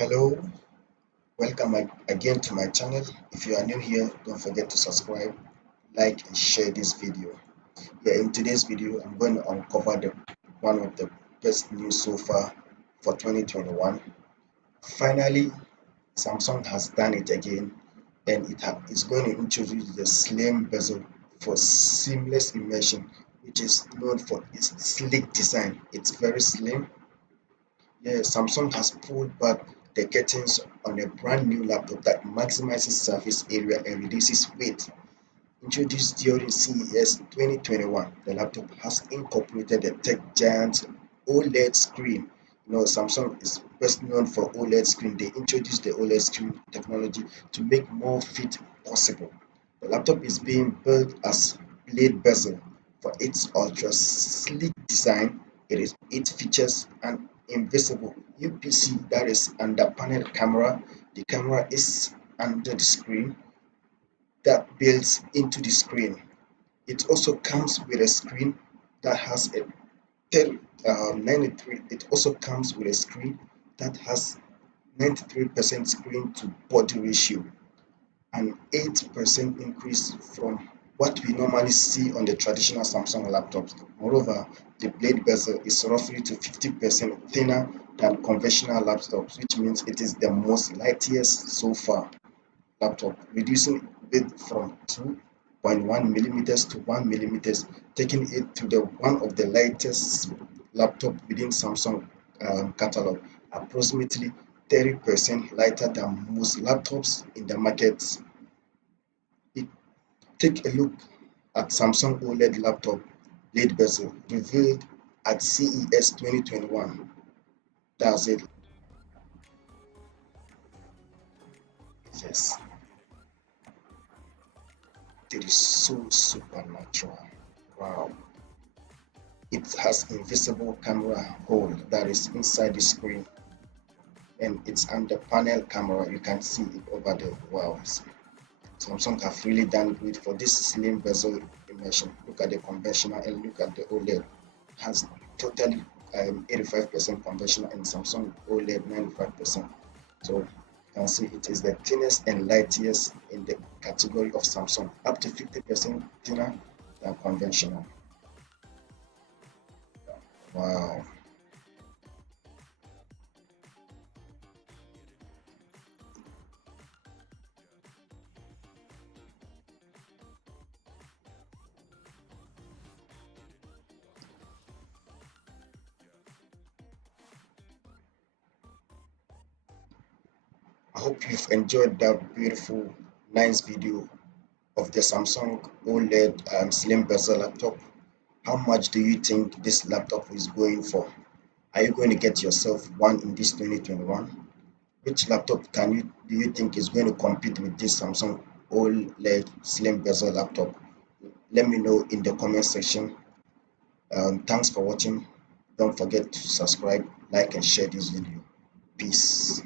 Hello, welcome again to my channel. If you are new here, don't forget to subscribe, like and share this video. In today's video, I'm going to uncover one of the best news so far for 2021. Finally, Samsung has done it again and is going to introduce the slim bezel for seamless immersion, which is known for its sleek design. It's very slim. Samsung has pulled back the curtains on a brand new laptop that maximizes surface area and reduces weight. Introduced during CES 2021, the laptop has incorporated the tech giant's OLED screen. Samsung is best known for OLED screen. They introduced the OLED screen technology to make more fit possible. The laptop is being built as Blade Bezel for its ultra sleek design. It features an invisible UPC, that is under panel camera. The camera is under the screen that builds into the screen. It also comes with a screen that has a 93. It also comes with a screen that has 93% screen to body ratio, an 8% increase from what we normally see on the traditional Samsung laptops. Moreover, the blade bezel is roughly to 50% thinner than conventional laptops, which means it is the most lightest so far laptop, reducing it from 2.1 millimeters to 1 millimeters, taking it to the one of the lightest laptop within Samsung catalog, approximately 30% lighter than most laptops in the market. It, Take a look at Samsung OLED laptop blade bezel revealed at CES 2021. That's it. Yes, it is so supernatural. Wow. It has invisible camera hole that is inside the screen and it's under panel camera. You can see it over there. Wow. Samsung have really done great for this slim bezel immersion. Look at the conventional and look at the OLED. Has totally 85% conventional and Samsung OLED 95%. So you can see it is the thinnest and lightest in the category of Samsung, up to 50% thinner than conventional. Wow. I hope you've enjoyed that beautiful, nice video of the Samsung OLED slim bezel laptop. How much do you think this laptop is going for? Are you going to get yourself one in this 2021? Which laptop do you think is going to compete with this Samsung OLED slim bezel laptop? Let me know in the comment section. Thanks for watching. Don't forget to subscribe, like, and share this video. Peace.